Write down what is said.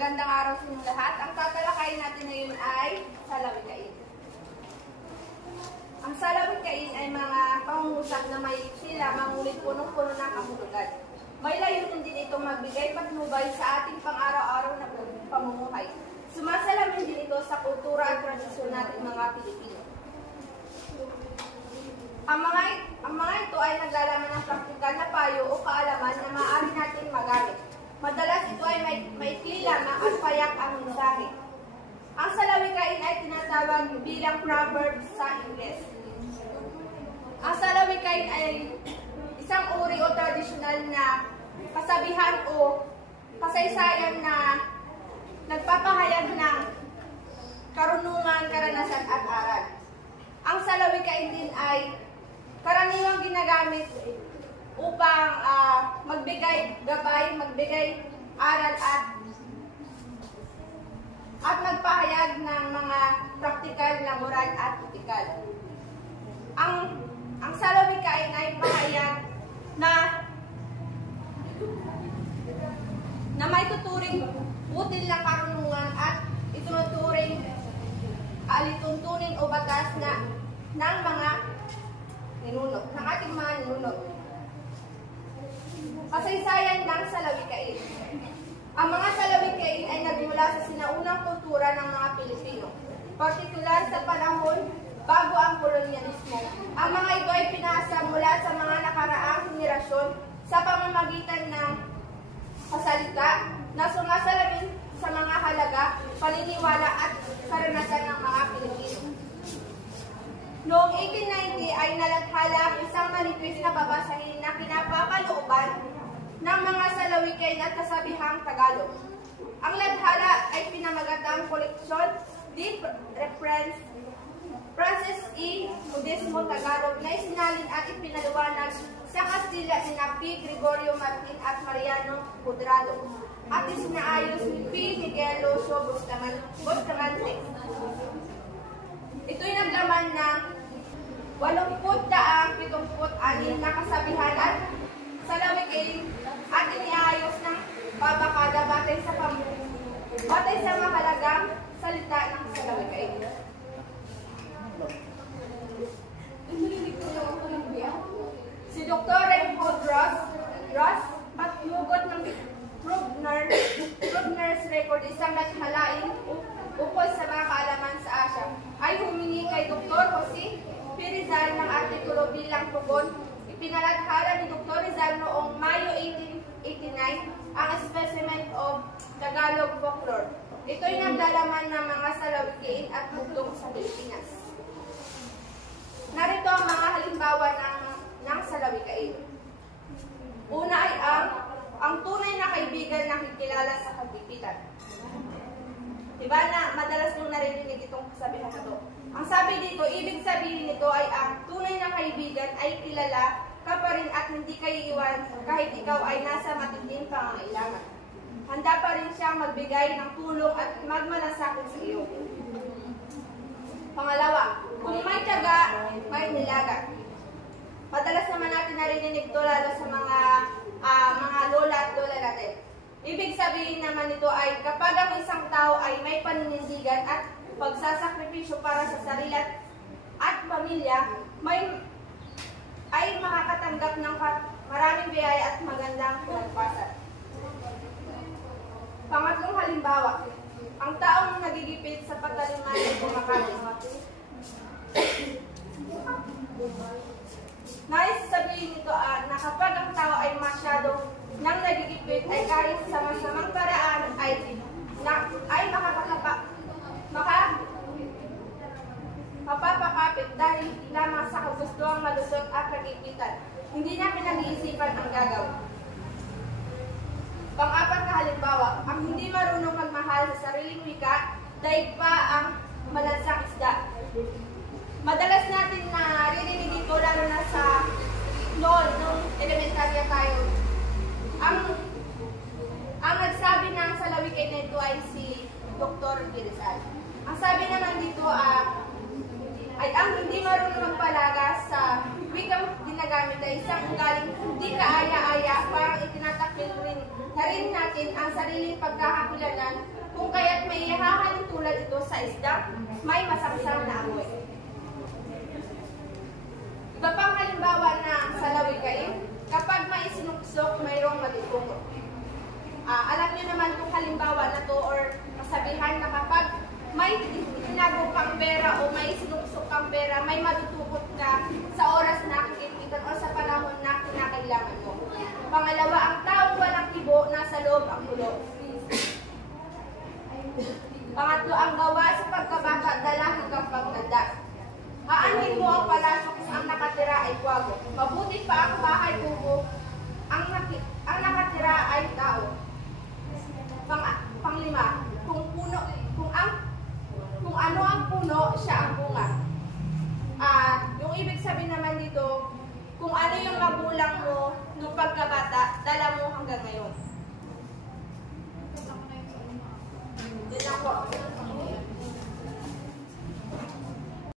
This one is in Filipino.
Magandang araw sa inyong lahat. Ang tatalakayin natin ngayon ay salawikain. Ang salawikain ay mga pangungusap na may sila mangulit punong-puno ng kahulugan. May layunin din itong magbigay patnubay sa ating pang-araw-araw na pamumuhay. Sumasalamin din ito sa kultura at tradisyon natin mga Pilipino. Ang mga ito ay naglalaman ng praktikal na payo o kaalaman na maaari natin magamit. Madalas ito ay maikli lamang at payak ang mensahe. Ang salawikain ay tinatawag bilang proverbs sa Ingles. Ang salawikain ay isang uri o tradisyonal na kasabihan o kasaysayan na nagpapahayag ng karunungan, karanasan at aral. Ang salawikain din ay karaniwang ginagamit upang magbigay gabay, magbigay aral at magpahayag ng mga praktikal na moral at etikal. Ang salawikain ay pahayag na may tuturing butil ng karunungan at ituturing alituntunin o batas ng mga ninuno, ng ating mga ninuno. Kasaysayan ng salawikain. Ang mga salawikain ay nagmula sa sinaunang kultura ng mga Pilipino, partikular sa panahon bago ang kolonyalismo. Ang mga ito ay pinasa mula sa mga nakaraang henerasyon sa pamamagitan ng kasalita na sumasalamin sa mga halaga, paniniwala at karanasan ng mga Pilipino. Noong 1890 ay nalathala ang isang manifest na babasahin na pinapapalooban ng mga salawikain at kasabihang Tagalog. Ang lathala ay pinamagatang koleksyon de reference Francis E. Modismo Tagalog na isinalin at ipinaliwanag sa Kastila ni P. Gregorio Martin at Mariano Cuadrado at isinaayos ni P. Miguel Locio Bustamante. Ito'y naglaman ng 80-76 na kasabihan at salawikain at iniayos ng babakada batay sa mahalagang salita ng salawikain. Si Dr. Reinhold Ross patnugot ng Bruckner's record, isang lathalain ukol sa mga kaalaman sa Asya, ay humingi kay Dr. Jose P. Rizal ng artikulo bilang tugon. Ipinalathala ni Dr. Rizal noong Mayo 1889 ang Specimen of Tagalog Folklore. Ito'y naglalaman ng mga salawikain at bugtong sa Pilipinas. Narito ang mga halimbawa ng salawikain. Una ay ang tunay na kaibigan na kilala sa kagipitan. Diba na madalas nung narinig itong kasabihan na ito? Ang sabi dito, ibig sabihin nito ay ang tunay na kaibigan ay kilala ka pa rin at hindi ka iiwan kahit ikaw ay nasa matinding pangangailangan. Handa pa rin siyang magbigay ng tulong at magmalasakit sa iyo. Pangalawa, kung may tiyaga, may nilaga. Madalas naman natin narinig ito lalo sa mga lola at lola natin. Ibig sabihin naman nito ay kapag ang isang tao ay may paninindigan at pagsasakripisyo para sa sarili at pamilya, ay makakatanggap ng maraming biyaya at magandang pinagpasan. Pangatlong halimbawa, ang taong nagigipit sa pagkalingan ay kumakain. Nais sabihin nito na kapag ang tao ay masyadong nang nagigipit ay kahit sa masamang paraan ay mapapakapit dahil lamang sa kagustuhang malusot at kagipitan. Hindi na pinag-iisipan ang gagawin. Pang-apat na halimbawa, ang hindi marunong magmahal sa sariling wika, daig pa ang malansang isda. Madalas natin naririnig dito lalo na sa noon, nung elementarya tayo. Ang nagsabi ng salawikain na ito ay si Dr. Rizal. Ang sabi naman dito ay ang hindi marunong magpalaga sa wikang ginagamit ay isang ugaling hindi kaaya-aya, parang itinatakip na rin natin ang sariling pagkakakilalan kung kaya't may hahalin tulad ito sa isda, may masamsam na amoy. Iba pang halimbawa na sa lawikain, kapag may sinuksok, mayroong matutungo. Alam niyo naman kung halimbawa na to or kasabihan na kapag may itinago kang pera o may sinuksok kang pera, may matutukot ka sa oras na kikipitan o sa panahon na kinakailangan mo. Pangalawa, ang taong walang kibo, nasa loob ang gulo.